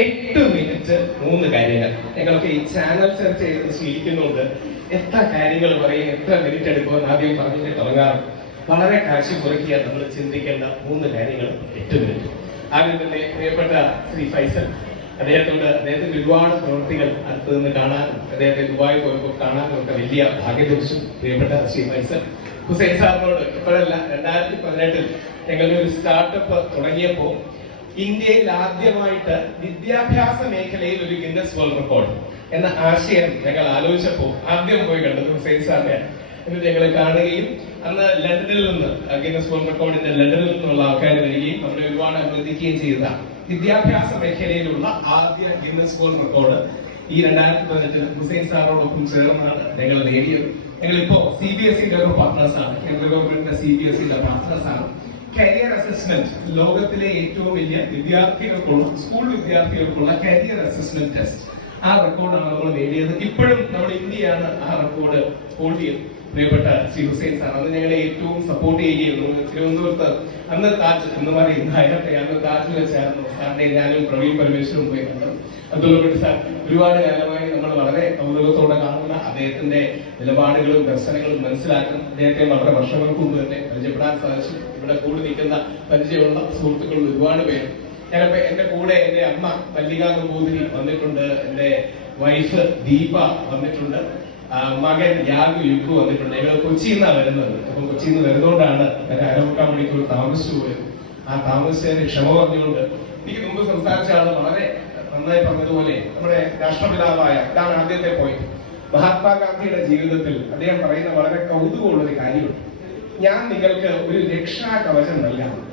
എട്ട് മിനിറ്റ് മൂന്ന് കാര്യങ്ങൾ. ഞങ്ങളൊക്കെ ഈ ചാനൽ സെർച്ച് ചെയ്ത് ശീലിക്കുന്നുണ്ട്. എത്ര കാര്യങ്ങൾ പറയും എത്ര മിനിറ്റ് എടുക്കുമെന്ന് ആദ്യം പറഞ്ഞിട്ട് തുടങ്ങാറ്. വളരെ കാശ് കുറയ്ക്കുക നമ്മൾ ചിന്തിക്കേണ്ട മൂന്ന് കാര്യങ്ങൾ എട്ട് മിനിറ്റ് ആദ്യം തന്നെ പ്രിയപ്പെട്ട ശ്രീ ഫൈസൽ. അദ്ദേഹത്തോട് അദ്ദേഹത്തിന്റെ ഒരുപാട് പ്രവൃത്തികൾ അടുത്ത് നിന്ന് കാണാനും അദ്ദേഹത്തെ ദുബായ് പോയപ്പോൾ കാണാനും ഒക്കെ വലിയ ഭാഗ്യ ദിവസം പ്രിയപ്പെട്ട ശ്രീ ഫൈസൽ. ഹുസൈൻ സാറിനോട് ഇപ്പോഴല്ല രണ്ടായിരത്തി പതിനെട്ടിൽ ഞങ്ങളുടെ ഒരു സ്റ്റാർട്ടപ്പ് തുടങ്ങിയപ്പോൾ ഇന്ത്യയിൽ ആദ്യമായിട്ട് വിദ്യാഭ്യാസ മേഖലയിൽ ഒരു ഗിന്നസ് വേൾഡ് റെക്കോർഡ് എന്ന ആശയം ഞങ്ങൾ ആലോചിച്ചപ്പോൾ ആദ്യം പോയി കണ്ടത് ഹുസൈൻ സാറിനെയാണ് എന്നിട്ട് ഞങ്ങൾ കാണുകയും അന്ന് ലണ്ടനിൽ നിന്ന് ഗിന്നസ് വേൾഡ് റെക്കോർഡിന്റെ ലണ്ടനിൽ നിന്നുള്ള ആൾക്കാർ വരികയും നമ്മളെ ഒരുപാട് അഭിനന്ദിക്കുകയും ചെയ്ത വിദ്യാഭ്യാസ മേഖലയിലുള്ള ആദ്യ ഗിന്നസ് വേൾഡ് റെക്കോർഡ് ഈ രണ്ടായിരത്തി പതിനെട്ടിൽ ഹുസൈൻ സാറോടൊപ്പം ചേർന്നാണ് ഞങ്ങൾ നേടിയത്. ഞങ്ങളിപ്പോ സി ബി എസ് ഒരു പാർട്ട്നേഴ്സ് ആണ്. കേന്ദ്ര ഗവൺമെന്റിന്റെ സി ബി എസ് സിയുടെ പാർട്ട്നേഴ്സ് ആണ്. കരിയർ അസസ്മെന്റ് ലോകത്തിലെ ഏറ്റവും വലിയ വിദ്യാർത്ഥികൾക്കുള്ള സ്കൂൾ വിദ്യാർത്ഥികൾക്കുള്ള കരിയർ അസസ്മെന്റ് ടെസ്റ്റ് ആ റെക്കോർഡാണ് നമ്മൾ നേടിയത്. ഇപ്പോഴും നമ്മുടെ ഇന്ത്യയാണ് ആ റെക്കോർഡ് ഹോൾഡ് ചെയ്തത് പ്രിയപ്പെട്ട ശ്രീ ഹുസൈൻ സാർ അന്ന് ഞങ്ങളെ ഏറ്റവും സപ്പോർട്ട് ചെയ്യുകയായിരുന്നു. തിരുവനന്തപുരത്ത് അന്ന് താജ് എന്ന് പറയുന്ന ആയിരത്തെ അന്ന് താജിൽ വെച്ചായിരുന്നു. സാറിന്റെ ഞാനും പ്രവീൺ പരമേശ്വരും പോയി കണ്ടത്. അതുപോലെ സാർ ഒരുപാട് കാലമായി നമ്മൾ അദ്ദേഹത്തിന്റെ നിലപാടുകളും ദർശനങ്ങളും മനസ്സിലാക്കും അദ്ദേഹത്തെ വളരെ വർഷങ്ങൾക്ക് മുമ്പ് തന്നെ പരിചയപ്പെടാൻ സാധിച്ചു. ഇവിടെ കൂടി നിൽക്കുന്ന പരിചയമുള്ള സുഹൃത്തുക്കൾ ഒരുപാട് പേര്. ഞാനിപ്പോ എന്റെ കൂടെ എന്റെ അമ്മ മല്ലിക നമ്പൂതിരി വന്നിട്ടുണ്ട്. എന്റെ വൈഫ് ദീപ വന്നിട്ടുണ്ട്. മകൻ യാഗു യുഗു വന്നിട്ടുണ്ട്. ഇവിടെ കൊച്ചിയിൽ നിന്നാണ് വരുന്നത്. അപ്പൊ കൊച്ചിയിൽ നിന്ന് വരുന്നതുകൊണ്ടാണ് അരമുക്കാൽ മണിക്കൂർ താമസിച്ചു പോയത്. ആ താമസിച്ചതിന് ക്ഷമ പറഞ്ഞുകൊണ്ട് എനിക്ക് മുമ്പ് സംസാരിച്ച ആൾ വളരെ നന്നായി പറഞ്ഞതുപോലെ നമ്മുടെ രാഷ്ട്രപിതാവായ ഇതാണ് ആദ്യത്തെ പോയിന്റ് മഹാത്മാഗാന്ധിയുടെ ജീവിതത്തിൽ അദ്ദേഹം പറയുന്ന വളരെ കൗതുകമുള്ള ഒരു കാര്യമുണ്ട്. ഞാൻ നിങ്ങൾക്ക് ഒരു രക്ഷാ കവചം നൽകാം.